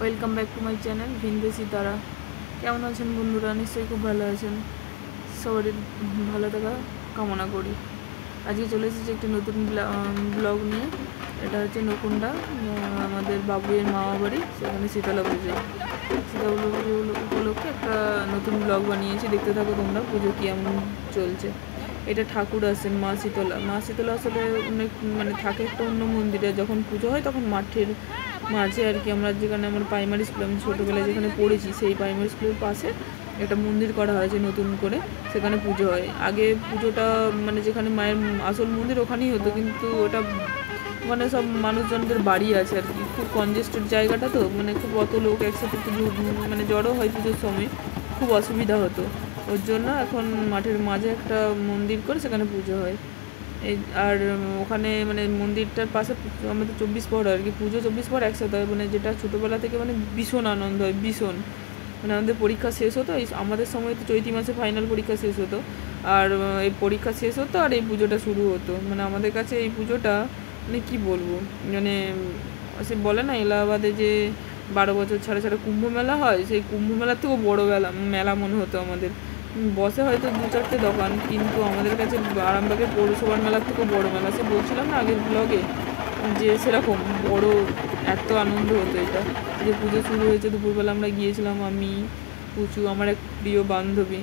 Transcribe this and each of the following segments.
Welcome back to my channel ভিনদেশি তারা। কেমন আছেন বন্ধুরা? নিশ্চয়ই খুব ভালো আছেন। সবারই ভালো থাকা কামনা করি। আজকে চলে এসেছি একটি নতুন ব্লগ নিয়ে। এটা হচ্ছে নকুণ্ডা, আমাদের বাবুয়ের মামা বাড়ি, সেখানে শীতলা পুজো উপলক্ষে একটা নতুন ব্লগ বানিয়েছি। দেখতে থাকো তোমরা পুজো কেমন চলছে। এটা ঠাকুর আসেন মা শীতলা। মা শীতলা আসলে অনেক থাকে একটা অন্য মন্দিরে। যখন পুজো হয় তখন মাঠের মাঝে আর কি, আমরা যেখানে আমার প্রাইমারি স্কুল, আমি ছোটোবেলায় যেখানে পড়েছি সেই প্রাইমারি স্কুলের পাশে একটা মন্দির করা হয়েছে নতুন করে, সেখানে পুজো হয়। আগে পুজোটা যেখানে মায়ের আসল মন্দির ওখানেই হতো, কিন্তু ওটা সব মানুষজনদের বাড়ি আছে আর কি, খুব কনজেস্টেড জায়গাটা, তো খুব অত লোক একসাথে পুজো জড়ো হয় পুজোর সময়, খুব অসুবিধা হতো। ওর জন্য এখন মাঠের মাঝে একটা মন্দির করে সেখানে পুজো হয়। এই আর ওখানে মন্দিরটার পাশে আমাদের 24 পর আর কি, পুজো 24 পর একসাথে হয়, যেটা ছোটোবেলা থেকে ভীষণ আনন্দ হয়, ভীষণ। আমাদের পরীক্ষা শেষ হতো, এই আমাদের সময় তো চৈতি মাসে ফাইনাল পরীক্ষা শেষ হতো, আর এই পরীক্ষা শেষ হতো আর এই পুজোটা শুরু হতো। আমাদের কাছে এই পুজোটা কি বলবো, সে বলে না এলাহাবাদে যে 12 বছর ছাড়া ছাড়া কুম্ভ মেলা হয়, সেই কুম্ভ মেলার থেকেও বড়ো মেলা মনে হতো আমাদের। বসে হয়তো 2-4টে দোকান, কিন্তু আমাদের কাছে আরামবাগের পৌরসভার মেলার থেকেও বড়ো মেলা। সে বলছিলাম না আগের ব্লগে যে সেরকম বড়, এত আনন্দ হতো এটা। যে পুজো শুরু হয়েছে দুপুরবেলা আমরা গিয়েছিলাম, আমি, পুচু, আমার এক প্রিয় বান্ধবী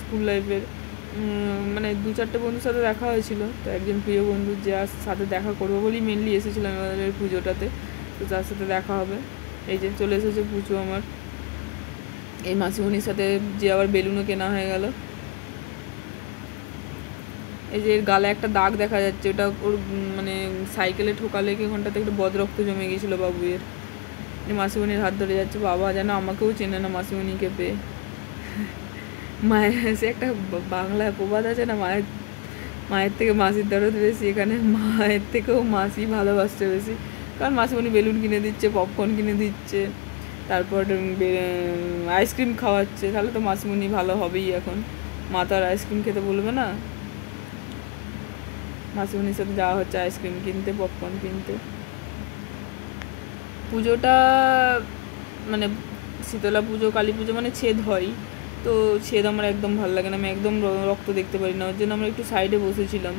স্কুল লাইফের, 2-4টে বন্ধুর সাথে দেখা হয়েছিল। তো একজন প্রিয় বন্ধু যার সাথে দেখা করবো বলেই মেনলি এসেছিলাম আমাদের পুজোটাতে, তো তার সাথে দেখা হবে। এই যে চলে এসেছে পুচু আমার, এই মাসিমণির সাথে যে আবার বেলুনও কেনা হয়ে গেল। এই যে এর গালে একটা দাগ দেখা যাচ্ছে, ওটা ওর সাইকেলে ঠোকালে কি ওখানটাতে একটু বদরক্ত জমে গিয়েছিলো বাবুয়ের। মাসিমণির হাত ধরে যাচ্ছে, বাবা যেন আমাকেও চেনে না মাসিমণিকে পেয়ে। মায়ের সে একটা বাংলায় প্রবাদ আছে না, মায়ের থেকে মাসির দরদ বেশি। এখানে মায়ের থেকেও মাসি ভালোবাসছে বেশি, কারণ মাসিমণি বেলুন কিনে দিচ্ছে, পপকর্ন কিনে দিচ্ছে, তারপর আইসক্রিম খাওয়াচ্ছে। তাহলে তো মাসিমণি ভালো হবেই। এখন মা তো আর আইসক্রিম খেতে বলবে না। মাসিমণির সাথে যাওয়া হচ্ছে আইসক্রিম কিনতে, পপকর্ন কিনতে। পুজোটা শীতলা পুজো, কালী পুজো ছেদ হয়, তো ছেদ আমার একদম ভালো লাগে না। আমি একদম রক্ত দেখতে পারি না, ওর জন্য আমরা একটু সাইডে বসেছিলাম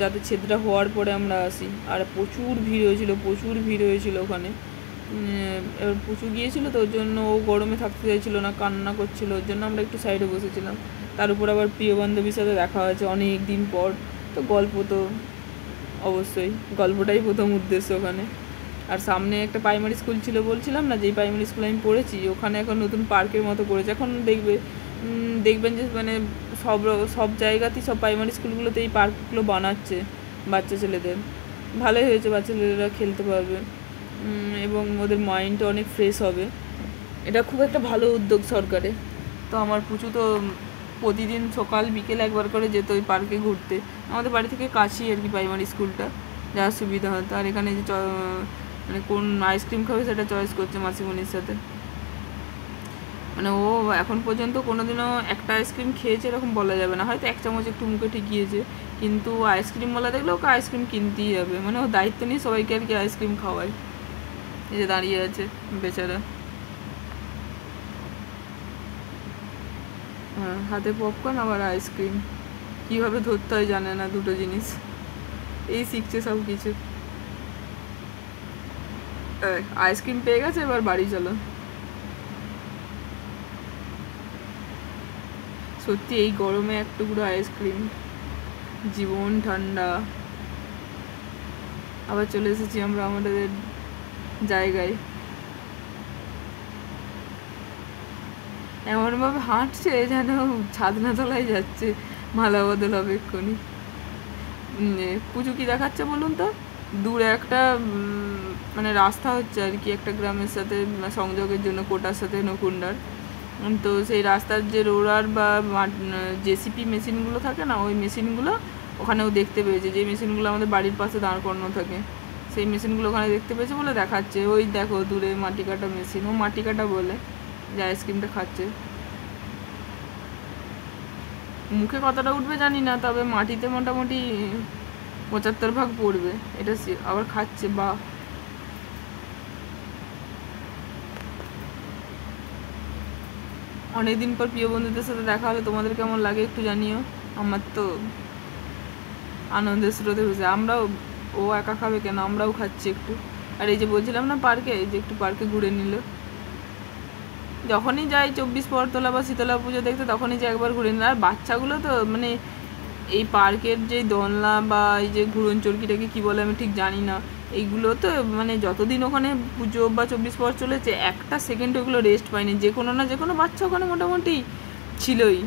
যাতে ছেদটা হওয়ার পরে আমরা আসি। আর প্রচুর ভিড় হয়েছিল ওখানে। এবার পুচু গিয়েছিলো, তো ওর জন্য ও গরমে থাকতে চাইছিলো না, কান্না করছিলো, ওর জন্য আমরা একটু সাইডে বসেছিলাম। তার উপর আবার প্রিয় বান্ধবীর সাথে দেখা হয়েছে অনেক দিন পর, তো গল্প তো অবশ্যই, গল্পটাই প্রথম উদ্দেশ্য ওখানে। আর সামনে একটা প্রাইমারি স্কুল ছিল বলছিলাম না, যেই প্রাইমারি স্কুলে আমি পড়েছি, ওখানে এখন নতুন পার্কের মতো করেছে। এখন দেখবেন যে সব জায়গাতেই, সব প্রাইমারি স্কুলগুলোতে এই পার্কগুলো বানাচ্ছে বাচ্চা ছেলেদের। ভালোই হয়েছে, বাচ্চা ছেলেরা খেলতে পারবে এবং ওদের মাইন্ডটা অনেক ফ্রেশ হবে। এটা খুব একটা ভালো উদ্যোগ সরকারের। তো আমার পুচু তো প্রতিদিন সকাল বিকেল একবার করে যেত ওই পার্কে ঘুরতে। আমাদের বাড়ি থেকে কাছেই আর কি প্রাইমারি স্কুলটা, যাওয়ার সুবিধা হতো। আর এখানে যে কোন আইসক্রিম খাবে সেটা চয়েস করছে মাসিমণির সাথে। ও এখন পর্যন্ত কোনোদিনও একটা আইসক্রিম খেয়েছে এরকম বলা যাবে না, হয়তো 1 চামচ একটু মুখে ঠেকিয়েছে, কিন্তু আইসক্রিমওয়ালা দেখলে ওকে আইসক্রিম কিনতেই হবে। ও দায়িত্ব নিয়ে সবাইকে আর কি আইসক্রিম খাওয়ায়। এই যে দাঁড়িয়ে আছে বেচারা, হ্যাঁ, হাতে পপকর্ন আবার আইসক্রিম, কীভাবে ধরতে হয় জানে না দুটো জিনিস, এই শিখছে সব কিছু। আইসক্রিম পেয়ে গেছে, এবার বাড়ি চলো। সত্যি এই গরমে এক টুকরো আইসক্রিম, জীবন ঠান্ডা। আবার চলে এসেছি আমরা আমাদের জায়গায়। এমনভাবে হাঁটছে যেন ছাদনা তলায় যাচ্ছে, মালা বদল হবে এক্ষুনি। পুজো কি দেখাচ্ছে বলুন তো? দূরে একটা রাস্তা হচ্ছে আর কি, একটা গ্রামের সাথে সংযোগের জন্য, কোটার সাথে নকুণ্ডার। তো সেই রাস্তার যে রোলার বা জেসিপি মেশিনগুলো থাকে না, ওই মেশিনগুলো ওখানেও দেখতে পেয়েছে, যে মেশিনগুলো আমাদের বাড়ির পাশে দাঁড় করানো থাকে, সেই মেশিনগুলো ওখানে দেখতে পেয়েছে বলে দেখাচ্ছে। ওই দেখো দূরে মাটি কাটা মেশিন, ও মাটি কাটা বলে যে আইসক্রিমটা খাচ্ছে। মুখে কতটা উঠবে জানি না, তবে মাটিতে মোটামুটি 75 ভাগ পড়বে, এটা আবার খাচ্ছে। বা অনেকদিন পর প্রিয় বন্ধুদের সাথে দেখা হলে তোমাদের কেমন লাগে একটু জানিও। আমার তো আনন্দের স্রোতে হয়েছে। আমরাও, ও একা খাবে কেন, আমরাও খাচ্ছি একটু। আর এই যে বলছিলাম না পার্কে, এই যে একটু পার্কে ঘুরে নিল। যখনই যাই 24 পরতলা বা শীতলা পুজো দেখতে, তখনই যে একবার ঘুরে নিল। আর বাচ্চাগুলো তো মানে এই পার্কের যে দোলনা বা এই যে ঘুরন চরকিটাকে কী বলে আমি ঠিক জানি না, এইগুলো তো মানে যতদিন ওখানে পুজো বা 24 পর চলেছে, একটা সেকেন্ড ওগুলো রেস্ট পায়নি। যে কোনো না যে কোনো বাচ্চা ওখানে মোটামুটি ছিলই।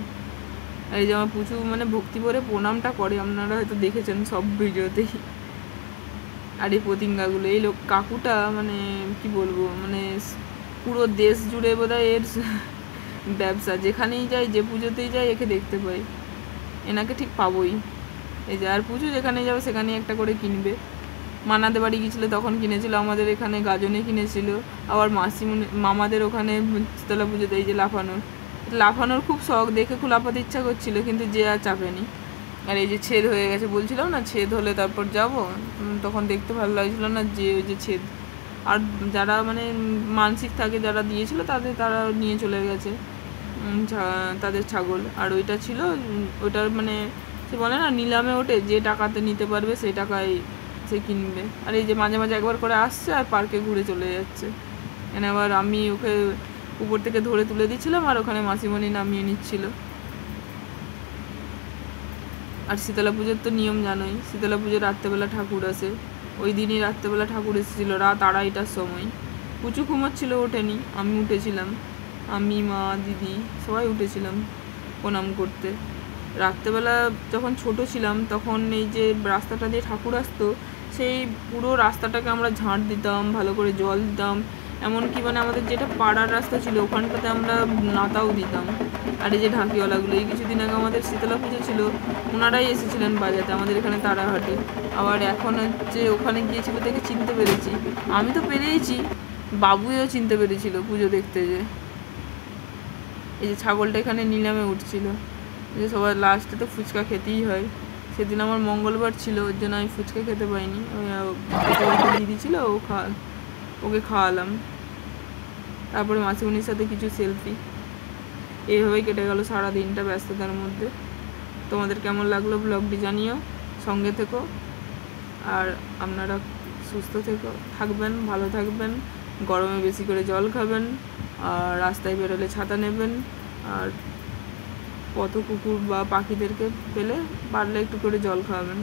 আর এই যে আমার পুজো মানে ভক্তি ভরে প্রণামটা করে, আপনারা হয়তো দেখেছেন সব ভিডিওতেই। আর এই প্রতিজ্ঞাগুলো, এই লোক কাকুটা মানে কি বলবো, মানে পুরো দেশ জুড়ে বোধহয় এর ব্যবসা। যেখানেই যাই, যে পুজোতেই যাই, একে দেখতে পাই, এনাকে ঠিক পাবোই। এই যে আর পুজো যেখানে যাবে সেখানেই একটা করে কিনবে। মানাদের বাড়ি গিয়েছিলো তখন কিনেছিল, আমাদের এখানে গাজনে কিনেছিল, আবার মামাদের ওখানে শীতলা পুজোতে এই যে লাফানোর খুব শখ, দেখে খুব লাফাতে ইচ্ছা করছিল, কিন্তু যে আর চাপেনি। আর এই যে ছেদ হয়ে গেছে, বলছিলাম না ছেদ হলে তারপর যাব, তখন দেখতে ভালো লাগছিল না যে ওই যে ছেদ। আর যারা মানে মানসিক থাকে যারা দিয়েছিল তারা নিয়ে চলে গেছে তাদের ছাগল। আর ওইটা ছিল, ওইটার মানে সে বলে না নিলামে ওঠে, যে টাকাতে নিতে পারবে সেই টাকায় সে কিনবে। আর এই যে মাঝে মাঝে একবার করে আসছে আর পার্কে ঘুরে চলে যাচ্ছে। এনে আবার আমি ওকে উপর থেকে ধরে তুলে দিচ্ছিলাম, আর ওখানে মাসিমণি নামিয়ে নিচ্ছিল। আর শীতলা পুজোর তো নিয়ম জানোই, শীতলা পুজোর রাত্রেবেলা ঠাকুর আসে। ওই দিনই রাত্রেবেলা ঠাকুর এসেছিলো রাত 2:30টার সময়। পুচু ঘুমোচ্ছিল, ওঠেনি, আমি উঠেছিলাম, আমি মা দিদি সবাই উঠেছিলাম প্রণাম করতে। রাত্রেবেলা যখন ছোট ছিলাম তখন এই যে রাস্তাটা দিয়ে ঠাকুর আসতো, সেই পুরো রাস্তাটাকে আমরা ঝাঁট দিতাম, ভালো করে জল দিতাম। এমনকি মানে আমাদের যেটা পাড়ার রাস্তা ছিল ওখানটাতে আমরা নাতাও দিতাম। আর এই যে ঢাকিওয়ালাগুলো, এই কিছুদিন আগে আমাদের শীতলা পুজো ছিল, ওনারাই এসেছিলেন বাজাতে আমাদের এখানে তারাহাটে। আবার এখন হচ্ছে ওখানে গিয়েছিল দেখে চিনতে পেরেছি, আমি তো পেরেইছি, বাবুইও চিনতে পেরেছিল পুজো দেখতে। যে এই যে ছাগলটা এখানে নিলামে উঠছিল, যে সবার লাস্টে তো ফুচকা খেতেই হয়। সেদিন আমার মঙ্গলবার ছিল, ওর জন্য আমি ফুচকা খেতে পাইনি। দিদি ছিল, ওকে খাওয়ালাম। তারপরে মাসিমণির সাথে কিছু সেলফি, এইভাবেই কেটে গেল সারা দিনটা ব্যস্ততার মধ্যে। তোমাদের কেমন লাগলো ব্লগটি জানিও, সঙ্গে থেকো। আর আপনারা সুস্থ থাকবেন, ভালো থাকবেন, গরমে বেশি করে জল খাবেন, আর রাস্তায় বেরোলে ছাতা নেবেন। আর পথ কুকুর বা পাখিদেরকে পেলে পারলে একটু করে জল খাওয়াবেন।